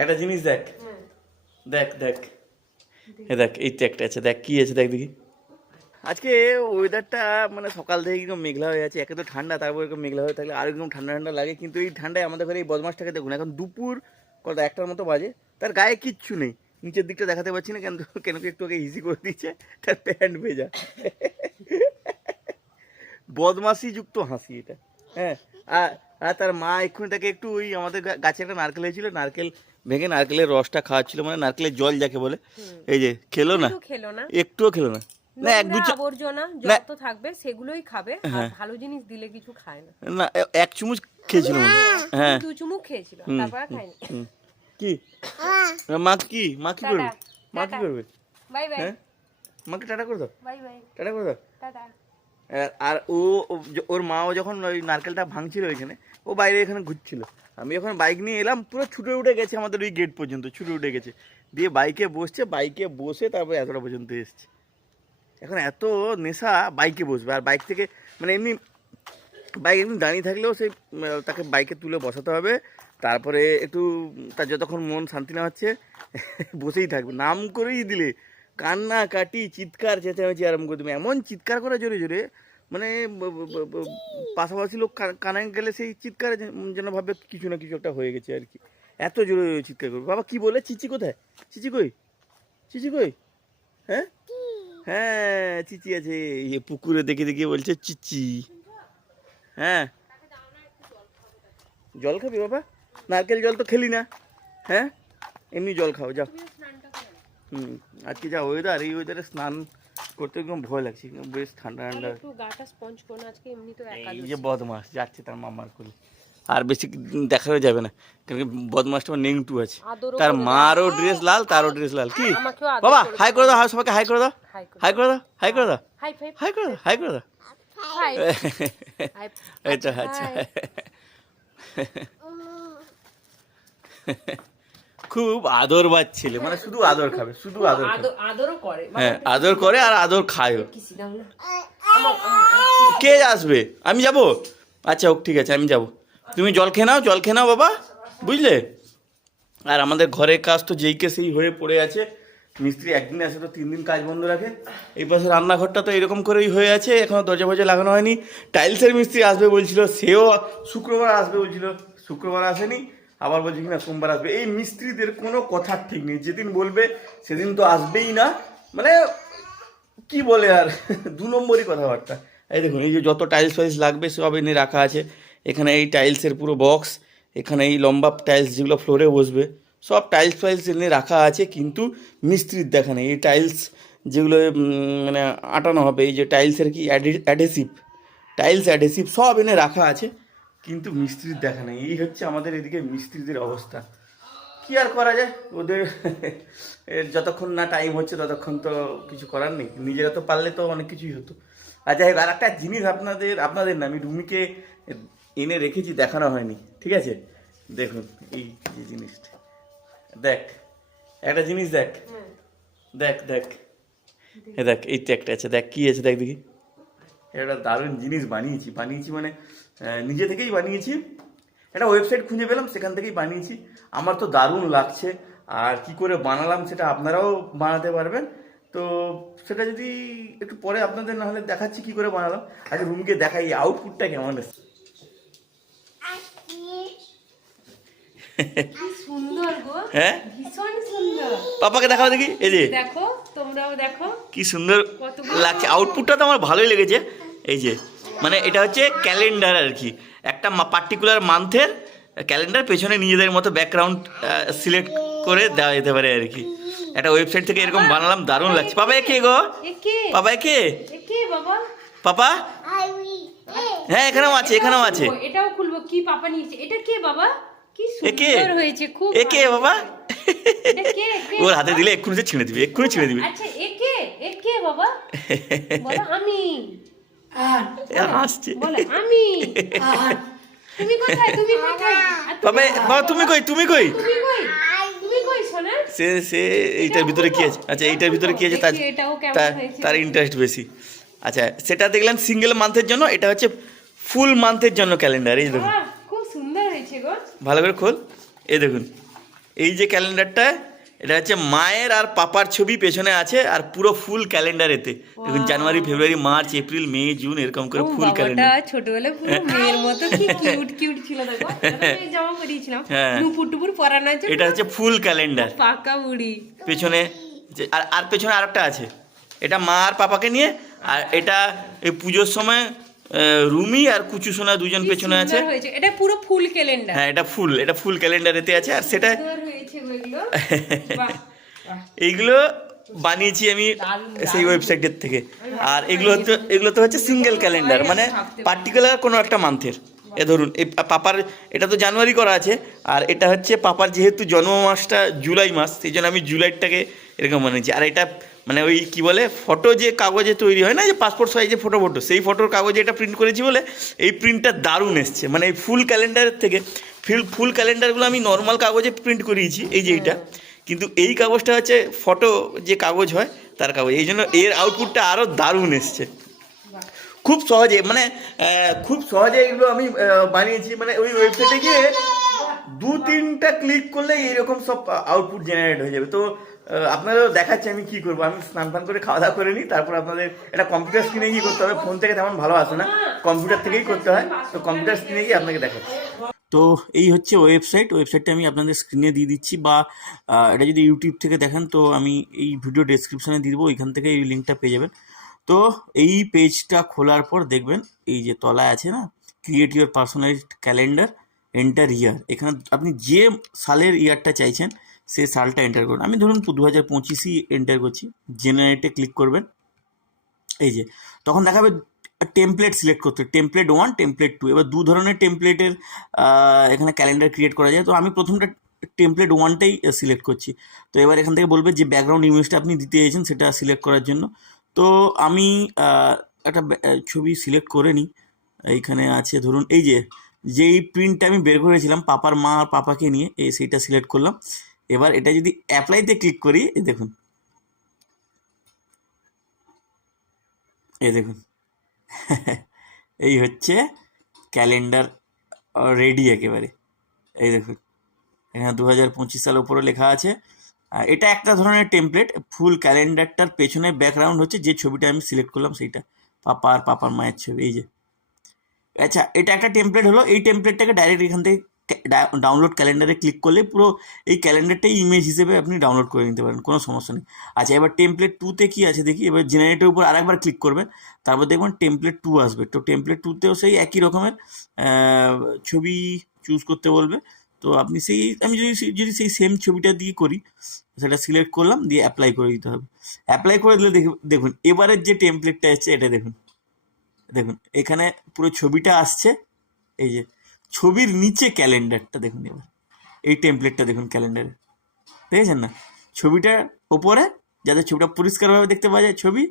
একটা জিনিস দেখ। দেখ দেখ। দেখ, এই একটা আছে, দেখ, কি আছে, দেখ দেখি। আজকে ওয়েদারটা মানে সকাল থেকে একদম মেঘলা হয়ে আছে, একে তো ঠান্ডা, তারপর এরকম মেঘলা হয়ে থাকলে আর একদম ঠান্ডা ঠান্ডা লাগে। কিন্তু এই ঠান্ডায় আমাদের ঘরে এই বদমাসটাকে দেখুন এখন দুপুর কত একটার মতো বাজে। তার গায়ে কিচ্ছু নেই। নিচের দিকটা দেখাতে পারছি না কেন কেন কি একটু ওকে ইজি করে দিচ্ছে তার প্যান্ট ভেজা। বদমাসি যুক্ত হাসি এটা। হ্যাঁ আর তার মা এক্ষুনি তাকে একটু ওই আমাদের গাছে একটা নারকেল হয়েছিল, নারকেল ভেঙে নারকেলের রসটা খাওয়াচ্ছিল মানে নারকেলের জল যাকে বলে এই যে খেলো না? খেলো না। একটুও খেলো না? না এক দু আবর্জনা যত থাকবে সেগুলোই খাবে হ্যাঁ। ভালো জিনিস দিলে কিছু খায় না। না এক চুমুচ খেয়েছিল হ্যাঁ। দু চুমুক খেয়েছিল তারপর খায়নি কি? মা কি? মা কি করবে? টাটা, মা কি করবে? Bye bye. হ্যাঁ? মাকে টাটা করে দাও। Bye bye. টাটা করে দাও। টাটা। আর- ও ওর মাও যখন ওই নারকেলটা ভাঙছিল ওইখানে, ও বাইরে এখানে ঘুরছিল। আমি যখন বাইক নিয়ে এলাম, পুরো ছুটে উঠে গেছে আমাদের ওই গেট পর্যন্ত, ছুটে উঠে গেছে। দিয়ে বাইকে বসছে, বাইকে বসে তারপর এতটা পর্যন্ত এসছে। এখন এত নেশা, বাইকে বসবে। আর বাইক থেকে মানে এমনি, বাইক এমনি দাঁড়িয়ে থাকলেও সেই তাকে বাইকে তুলে বসাতে হবে। তারপরে একটু, তার যতক্ষণ মন শান্তি না হচ্ছে, বসেই থাকবে। নাম করেই দিলে। কান্না, কাটি, চিৎকার চেঁচামেচি আরম্ভ করে দেবে এমন চিৎকার করে জোরে জোরে মানে পাশাপাশি লোক কা- কানায় গেলে সেই চিৎকার যেন ভাবে কিছু না কিছু একটা হয়ে গেছে আর কি। এত জোরে চিৎকার করবে। বাবা, কি বলে? চিচি কোথায়? চিচি কই? চিচি কই? হ্যাঁ? হ্যাঁ চিচি আছে। ইয়ে পুকুরে দেখে দেখে বলছে চিচি। হ্যাঁ। জল খাবি বাবা? নারকেল জল তো খেলি না। হ্যাঁ? এমনি জল খাও, যাও। হুম আজকে যা ওয়েদার এই ওয়েদারে স্নান করতে একদম ভয় লাগছে বেশ ঠান্ডা ঠান্ডা। একটু গাটা স্পঞ্জ করো আজকে এমনি তো এই যে বদমাস যাচ্ছে তার মামার কোলে। আর বেশি দেখাও যাবে না কারণ বদমাসটা আমার নেংটু আছে। তার মারও ড্রেস লাল তারও ড্রেস লাল কি? বাবা হাই করে দাও সবাইকে হাই করে দাও হাই করে দাও। হাই করে দাও হাই করে দাও হাই করে দাও হাই হাই। আচ্ছা খুব আদরবাজ ছেলে মানে শুধু আদর খাবে শুধু আদর আদর আদরও করে। হ্যাঁ আদর করে আর আদর খায়ও। কে আসবে? আমি যাব? আচ্ছা ওক ঠিক আছে আমি যাব। তুমি জল খেয়ে নাও জল খেয়ে নাও বাবা বুঝলে? আর আমাদের ঘরের কাজ তো যেই কে সেই হয়ে পড়ে আছে। মিস্ত্রি একদিন আসে তো তিন দিন কাজ বন্ধ রাখে। এই পাশে রান্নাঘরটা তো এরকম করেই হয়ে আছে এখনও দরজা ফরজা লাগানো হয়নি। টাইলসের মিস্ত্রি আসবে বলছিল সেও শুক্রবার আসবে বলছিল শুক্রবার আসেনি। আবার বলছি কিনা সোমবার আসবে। এই মিস্ত্রিদের কোনো কথার ঠিক নেই। যেদিন বলবে, সেদিন তো আসবেই না। মানে কি বলে আর? দু নম্বরই কথাবার্তা। এই দেখুন, এই যে যত টাইলস ফাইলস লাগবে সব এনে রাখা আছে। এখানে এই টাইলসের পুরো বক্স এখানে এই লম্বা টাইলস যেগুলো ফ্লোরে বসবে, সব টাইলস ফাইলস এনে রাখা আছে, কিন্তু মিস্ত্রির দেখা নেই। এই টাইলস যেগুলো মানে আটানো হবে, এই যে টাইলসের কি অ্যাডেসিভ টাইলস অ্যাডেসিভ সব এনে রাখা আছে। কিন্তু মিস্ত্রির দেখা নেই। এই হচ্ছে আমাদের এদিকে মিস্ত্রিদের অবস্থা। কি আর করা যায়? ওদের যতক্ষণ না টাইম হচ্ছে, ততক্ষণ তো কিছু করার নেই। নিজেরা তো পারলে তো অনেক কিছুই হতো। আর যাই হোক আর একটা জিনিস আপনাদের আপনাদের না, আমি রুমিকে এনে রেখেছি, দেখানো হয়নি। ঠিক আছে? দেখুন, এই যে জিনিসটা। দেখ, একটা জিনিস দেখ। দেখ দেখ। এ দেখ, এই একটা আছে, দেখ, কি আছে দেখ দেখি। একটা দারুণ জিনিস বানিয়েছি। বানিয়েছি মানে নিজে থেকেই বানিয়েছি। একটা ওয়েবসাইট খুঁজে পেলাম সেখান থেকেই বানিয়েছি। আমার তো দারুণ লাগছে। আর কি করে বানালাম সেটা আপনারাও বানাতে পারবেন। তো সেটা যদি একটু পরে আপনাদের না হলে দেখাচ্ছি কি করে বানালাম। আগে রুমকে দেখাই আউটপুটটা কেমন এসছে? সুন্দর গো। হ্যাঁ? ভীষণ সুন্দর। পাপাকে দেখাও দেখি এই যে। দেখো তোমরাও দেখো। কি সুন্দর লাগছে। আউটপুটটা তো আমার ভালোই লেগেছে। এই যে। মানে এটা হচ্ছে ক্যালেন্ডার আর কি। একটা পার্টিকুলার মান্থের ক্যালেন্ডার পেছনে নিজেদের মতো ব্যাকগ্রাউন্ড সিলেক্ট করে দেওয়া যেতে পারে আর কি। একটা ওয়েবসাইট থেকে এরকম বানালাম দারুণ লাগছে। পাপা এ কে গো। এ কে পাপা এ কে এ কে বাবা পাপা হ্যাঁ এখানেও আছে এখানেও আছে। এটাও খুলবো। কি পাপা নিয়েছে এটা কে বাবা? কি এ কে সুন্দর হয়েছে খুব এ কে বাবা? এটা কে কে? ওর হাতে দিলে এক্ষুনি ছিঁড়ে দিবে এক্ষুনি ছিঁড়ে দিবে। আচ্ছা এ কে বাবা? আমি। হাসছে আমি? তুমি কোথায় তুমি কোথায়? আর বাবা তুমি কই তুমি কই? সে সে এইটার ভিতরে কি আছে? আচ্ছা এইটার ভিতরে কি আছে? তার তার ইন্টারেস্ট বেশি। আচ্ছা সেটা দেখলেন সিঙ্গেল মান্থের জন্য এটা হচ্ছে ফুল মান্থের জন্য ক্যালেন্ডার এই দেখুন। খুব সুন্দর হয়েছে গো। ভালো করে খোল। এই দেখুন এই যে ক্যালেন্ডারটা এটা হচ্ছে মায়ের আর পাপার ছবি পেছনে আছে আর পুরো ফুল ক্যালেন্ডার এতে। দেখুন January February March April May June এরকম করে ফুল ক্যালেন্ডার ছোটবেলায় পুরো মেয়ের মতো কি কিউট কিউট ছিল দেখো। এটা জামা পরিয়েছিলাম। হ্যাঁ। নুপুর টুপুর পরানো আছে এটা হচ্ছে ফুল ক্যালেন্ডার পাকা বুড়ি। পেছনে আর আর পেছনে আরেকটা আছে। এটা মা আর পাপাকে নিয়ে আর এটা এই পুজোর সময় রুমি আর কুচু সোনা দুজন পেছনে আছে। এটা পুরো ফুল ক্যালেন্ডার। হ্যাঁ এটা ফুল এটা ফুল ক্যালেন্ডার এতে আছে আর সেটা। এইগুলো বানিয়েছি আমি সেই ওয়েবসাইটের থেকে। আর এগুলো হচ্ছে এগুলো তো হচ্ছে সিঙ্গেল ক্যালেন্ডার মানে পার্টিকুলার কোনো একটা মান্থের এ ধরুন এই পাপার এটা তো জানুয়ারি করা আছে আর এটা হচ্ছে পাপার যেহেতু জন্ম মাসটা জুলাই মাস সেই জন্য আমি জুলাইটাকে এরকম বানিয়েছি। আর এটা মানে ওই কি বলে ফটো যে কাগজে তৈরি হয় না যে পাসপোর্ট সাইজে ফটো ফটো সেই ফটোর কাগজে এটা প্রিন্ট করেছি বলে এই প্রিন্টটা দারুণ এসছে। মানে এই ফুল ক্যালেন্ডারের থেকে ফিল ফুল ক্যালেন্ডারগুলো আমি নর্মাল কাগজে প্রিন্ট করিয়েছি, এই যে এইটা। কিন্তু এই কাগজটা হচ্ছে ফটো যে কাগজ হয়, তার কাগজ। এই জন্য এর আউটপুটটা আরও দারুণ এসছে। খুব সহজে মানে খুব সহজে এগুলো আমি বানিয়েছি। মানে ওই ওয়েবসাইটে গিয়ে দু তিনটা ক্লিক করলে এরকম সব আউটপুট জেনারেট হয়ে যাবে। তো আপনারাও দেখাচ্ছি আমি কি করব। আমি স্নান ফান করে খাওয়া দাওয়া করে নিই, তারপর আপনাদের এটা কম্পিউটার স্ক্রিনে গিয়ে করতে হবে। ফোন থেকে তেমন ভালো আসে না। কম্পিউটার থেকেই করতে হয়। তো কম্পিউটার স্ক্রিনে গিয়ে আপনাকে দেখাচ্ছি। তো এই হচ্ছে ওয়েবসাইট ওয়েবসাইটটা আমি আপনাদের স্ক্রিনে দিয়ে দিচ্ছি বা এটা যদি ইউটিউব থেকে দেখেন, তো আমি এই ভিডিও ডেসক্রিপশনে দিয়ে দেবো। ওইখান থেকে এই লিঙ্কটা পেয়ে যাবেন। তো এই পেজটা খোলার পর দেখবেন, এই যে তলায় আছে না? Create your personalised calendar enter year এখানে আপনি যে সালের ইয়ারটা চাইছেন সেই সালটা এন্টার করুন। আমি ধরুন দু হাজার পঁচিশই এন্টার করছি জেনারেটে ক্লিক করবেন। এই যে, তখন দেখাবে টেমপ্লেট সিলেক্ট করতে টেমপ্লেট ওয়ান টেমপ্লেট টু এবার দু ধরনের টেমপ্লেটের এখানে ক্যালেন্ডার ক্রিয়েট করা যায়। তো আমি প্রথমটা টেমপ্লেট ওয়ানটাই সিলেক্ট করছি। তো এবার এখান থেকে বলবে যে ব্যাকগ্রাউন্ড ইমেজটা আপনি দিতে চাইছেন সেটা সিলেক্ট করার জন্য। তো আমি একটা ছবি সিলেক্ট করে নিই। এইখানে আছে ধরুন, এই যে, যেই প্রিন্টটা আমি বের করেছিলাম, পাপার মা আর পাপাকে নিয়ে, এই সেইটা সিলেক্ট করলাম। এবার এটা যদি অ্যাপ্লাইতে ক্লিক করি, এই দেখুন। এই দেখুন। এই হচ্ছে ক্যালেন্ডার রেডি একেবারে। এই দেখুন। এখানে দু হাজার পঁচিশ সাল উপরে লেখা আছে। এটা একটা ধরনের টেমপ্লেট ফুল ক্যালেন্ডারটার পেছনে ব্যাকগ্রাউন্ড হচ্ছে যে ছবিটা আমি সিলেক্ট করলাম, সেইটা। পাপা আর পাপার মায়ের ছবি, এই যে। আচ্ছা এটা একটা টেমপ্লেট হলো। এই টেমপ্লেটটাকে ডাইরেক্ট এখান থেকে ডাউনলোড ক্যালেন্ডারে ক্লিক করলে পুরো এই ক্যালেন্ডারটাই ইমেজ হিসেবে আপনি ডাউনলোড করে নিতে পারেন, কোনো সমস্যা নেই। আচ্ছা এবার টেমপ্লেট টুতে কি আছে দেখি, এবার জেনারেটের উপর আরেকবার ক্লিক করবেন তারপর দেখবেন টেমপ্লেট টু আসবে। তো টেমপ্লেট টুতেও সেই একই রকমের ছবি চুজ করতে বলবে। তো আপনি সেই, আমি যদি যদি সেই সেম ছবিটা দিয়ে করি, সেটা সিলেক্ট করলাম, দিয়ে অ্যাপ্লাই করে দিতে হবে। অ্যাপ্লাই করে দিলে দেখুন, এবারের যে টেমপ্লেটটা এসছে এটা দেখুন দেখুন, এখানে পুরো ছবিটা আসছে, এই যে ছবির নিচে ক্যালেন্ডারটা দেখুন এবার। এই টেমপ্লেটটা দেখুন ক্যালেন্ডারে। দেখেছেন না? ছবিটার ওপরে, যাতে ছবিটা পরিষ্কারভাবে দেখতে পাওয়া যায়, ছবি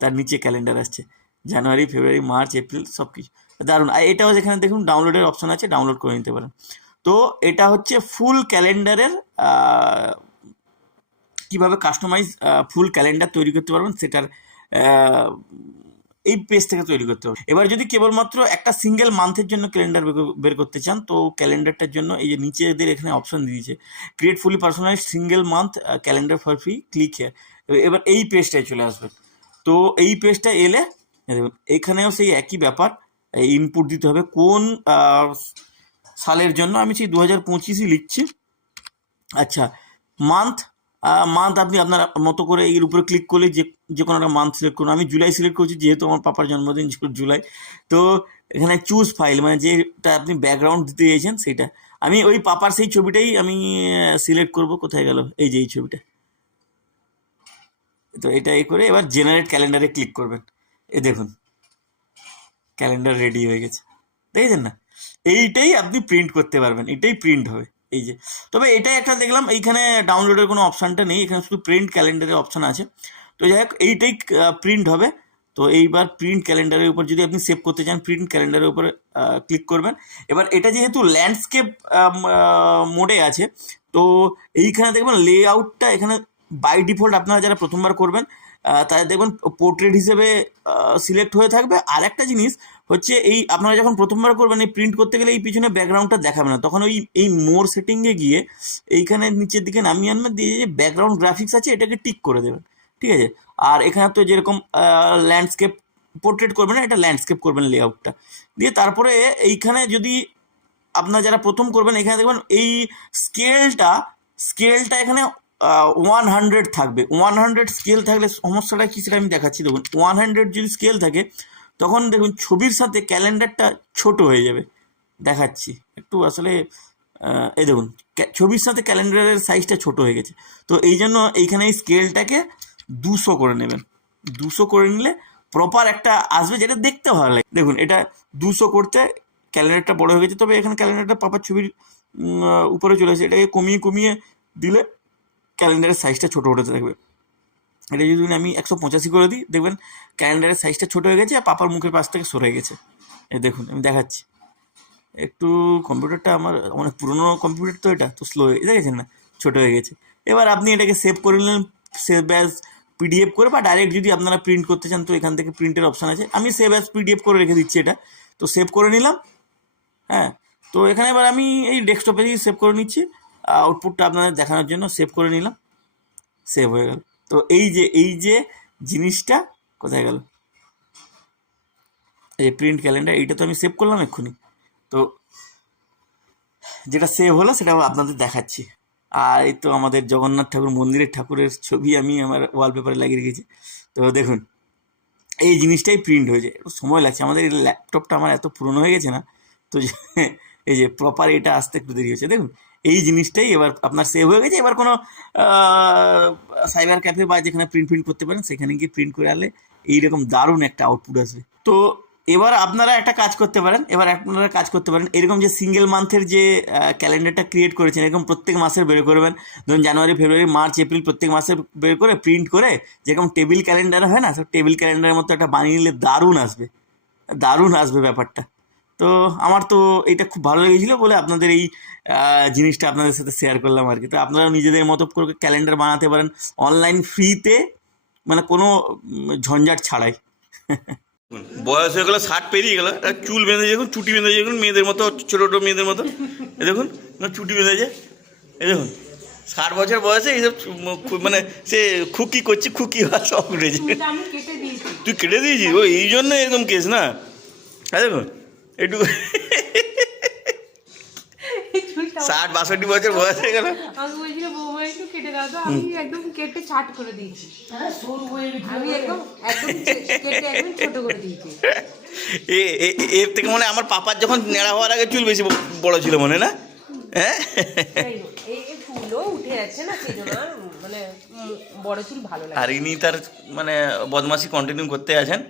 তার নিচে ক্যালেন্ডার আসছে। জানুয়ারি, ফেব্রুয়ারি, মার্চ, এপ্রিল সব কিছু দারুণ। আর এটাও যেখানে দেখুন ডাউনলোডের অপশন আছে ডাউনলোড করে নিতে পারেন। তো এটা হচ্ছে ফুল ক্যালেন্ডারের কীভাবে কাস্টমাইজ ফুল ক্যালেন্ডার তৈরি করতে পারবেন, সেটার এই পেজ থেকে তৈরি করতে হবে। এবার যদি কেবলমাত্র একটা সিঙ্গেল মান্থের জন্য ক্যালেন্ডার বের করতে চান, তো ক্যালেন্ডারটার জন্য এই যে নিচে এদের এখানে অপশন দিয়েছে। Create fully personalise single month calendar for free click here এবার এই পেজটায় চলে আসবে। তো এই পেজটা এলে এখানেও সেই একই ব্যাপার ইনপুট দিতে হবে কোন সালের জন্য। আমি সেই দু হাজার পঁচিশই লিখছি। আচ্ছা মান্থ মান্থ আপনি আপনার মতো করে এর উপরে ক্লিক করলে যে যে কোনো একটা মান্থ সিলেক্ট করুন। আমি জুলাই সিলেক্ট করছি, যেহেতু আমার পাপার জন্মদিন জুলাই। তো এখানে চুজ ফাইল মানে যেটা আপনি ব্যাকগ্রাউন্ড দিতে চাইছেন সেটা। আমি ওই পাপার সেই ছবিটাই আমি সিলেক্ট করব। কোথায় গেল? এই যে এই ছবিটা। তো এটা এই করে এবার জেনারেট ক্যালেন্ডারে ক্লিক করবেন। এ দেখুন। ক্যালেন্ডার রেডি হয়ে গেছে। দেখেছেন না? এইটাই আপনি প্রিন্ট করতে পারবেন। এটাই প্রিন্ট হবে। এই যে, তবে এটাই একটা দেখলাম, এইখানে ডাউনলোডের কোনো অপশানটা নেই, এখানে শুধু প্রিন্ট ক্যালেন্ডারের অপশান আছে। তো যাই হোক, এইটাই প্রিন্ট হবে। তো এইবার প্রিন্ট ক্যালেন্ডারের উপর যদি আপনি সেভ করতে চান প্রিন্ট ক্যালেন্ডারের উপরে ক্লিক করবেন। এবার এটা যেহেতু ল্যান্ডস্কেপ মোডে আছে, তো এইখানে দেখবেন লেআউটটা এখানে বাই ডিফল্ট আপনারা যারা প্রথমবার করবেন তাদের দেখবেন পোর্ট্রেট হিসেবে সিলেক্ট হয়ে থাকবে। আর একটা জিনিস হচ্ছে এই, আপনারা যখন প্রথমবার করবেন, এই প্রিন্ট করতে গেলে এই পিছনে ব্যাকগ্রাউন্ডটা দেখাবে না। তখন ওই, এই মোর সেটিংয়ে গিয়ে এইখানে নিচের দিকে নামিয়ে আনবেন দিয়ে যে ব্যাকগ্রাউন্ড গ্রাফিক্স আছে, এটাকে টিক করে দেবেন ঠিক আছে? আর এখানে তো যেরকম ল্যান্ডস্কেপ পোর্ট্রেট করবেন এটা ল্যান্ডস্কেপ করবেন লেআউটটা দিয়ে তারপরে এইখানে যদি আপনারা যারা প্রথম করবেন, এখানে দেখবেন এই স্কেলটা স্কেলটা এখানে ওয়ান হান্ড্রেড থাকবে। ওয়ান হান্ড্রেড স্কেল থাকলে সমস্যাটা কী সেটা আমি দেখাচ্ছি। দেখুন ওয়ান হান্ড্রেড যদি স্কেল থাকে, তখন দেখুন ছবির সাথে ক্যালেন্ডারটা ছোট হয়ে যাবে। দেখাচ্ছি। একটু আসলে এই দেখুন ছবির সাথে ক্যালেন্ডারের সাইজটা ছোট হয়ে গেছে। তো এই জন্য এইখানে এই স্কেলটাকে দুশো করে নেবেন। দুশো করে নিলে প্রপার একটা আসবে যেটা দেখতে ভালো লাগে। দেখুন, এটা দুশো করতে ক্যালেন্ডারটা বড় হয়ে গেছে। তবে এখানে ক্যালেন্ডারটা পাপার ছবির উপরে চলে আসে এটাকে কমিয়ে কমিয়ে দিলে ক্যালেন্ডারের সাইজটা ছোটো হতে থাকবে। এটা যদি আমি একশো পঁচাশি করে দিই, দেখবেন ক্যালেন্ডারের সাইজটা ছোটো হয়ে গেছে আর পাপার মুখের পাশ থেকে সরে গেছে। এই দেখুন, আমি দেখাচ্ছি। একটু কম্পিউটারটা আমার অনেক পুরনো কম্পিউটার তো এটা, তো স্লো হয়ে দেখেছেন না? ছোটো হয়ে গেছে। এবার আপনি এটাকে সেভ করে নিলেন সেভ অ্যাজ পিডিএফ করে বা ডাইরেক্ট যদি আপনারা প্রিন্ট করতে চান, তো এখান থেকে প্রিন্টের অপশান আছে। আমি সেভ অ্যাজ পিডিএফ করে রেখে দিচ্ছি এটা। তো সেভ করে নিলাম হ্যাঁ? তো এখানে এবার আমি এই ডেস্কটপেই সেভ করে নিচ্ছি। আউটপুটটা আপনাদের দেখানোর জন্য সেভ করে নিলাম। সেভ হয়ে গেল। তো এই যে এই যে জিনিসটা কোথায় গেল? এই প্রিন্ট ক্যালেন্ডার এইটা তো আমি সেভ করলাম এক্ষুনি। তো যেটা সেভ হলো সেটা আপনাদের দেখাচ্ছি। আর এই তো আমাদের জগন্নাথ ঠাকুর, মন্দিরের ঠাকুরের ছবি আমি আমার ওয়ালপেপারে লাগিয়ে রেখেছি। তো দেখুন, এই জিনিসটাই প্রিন্ট হয়েছে। সময় লাগছে। আমাদের এই ল্যাপটপটা আমার এত পুরনো হয়ে গেছে না, তো এই যে প্রপার এটা আসতে একটু দেরি হয়েছে। দেখুন এই জিনিসটাই এবার আপনার সেভ হয়ে গেছে। এবার কোনো সাইবার ক্যাফে বা যেখানে প্রিন্ট প্রিন্ট করতে পারেন, সেখানে গিয়ে প্রিন্ট করে আনলে এইরকম দারুণ একটা আউটপুট আসবে। তো এবার আপনারা একটা কাজ করতে পারেন, এবার আপনারা কাজ করতে পারেন, এরকম যে সিঙ্গেল মান্থের যে ক্যালেন্ডারটা ক্রিয়েট করেছেন, এরকম প্রত্যেক মাসের বের করবেন। ধরুন জানুয়ারি ফেব্রুয়ারি মার্চ এপ্রিল প্রত্যেক মাসে বের করে প্রিন্ট করে যেরকম টেবিল ক্যালেন্ডার হয় না সব টেবিল ক্যালেন্ডারের মতো একটা বানিয়ে নিলে দারুণ আসবে। দারুণ আসবে ব্যাপারটা। তো আমার তো এটা খুব ভালো লেগেছিলো বলে আপনাদের এই জিনিসটা আপনাদের সাথে শেয়ার করলাম আর কি। তো আপনারা নিজেদের মতো করে ক্যালেন্ডার বানাতে পারেন অনলাইন ফ্রিতে মানে কোনো ঝঞ্ঝাট ছাড়াই। বয়স হয়ে গেলো শার্ট পেরিয়ে গেলো চুল বেঁধে দেখুন চুটি বেঁধে দেখুন মেয়েদের মতো ছোটো ছোটো মেয়েদের মতো এ দেখুন না চুটি বেঁধেছে এ দেখুন ষাট বছর বয়সে এইসব মানে সে খুকি করছে খুকি হওয়া সব উঠেছে চুলটা কেটে দিয়েছি। তুই কেটে দিয়েছিস? ও এই জন্য এরকম কেস না। হ্যাঁ দেখুন। একটু ষাট বাষট্টি বছর বয়স হয়ে গেল। আমি বলছিল বৌমা একটু কেটে দাও তো। আমি একদম কেটে ছাট করে দিয়েছি। আমি একদম একদম কেটে একদম ছোট করে দিয়েছি। এ- এ- এর থেকে মনে আমার পাপার যখন নেড়া হওয়ার আগে চুল বেশি বড় ছিল মনে না? হ্যাঁ? মানে আর ইনি তার মানে বদমাসি কন্টিনিউ করতে আছেন।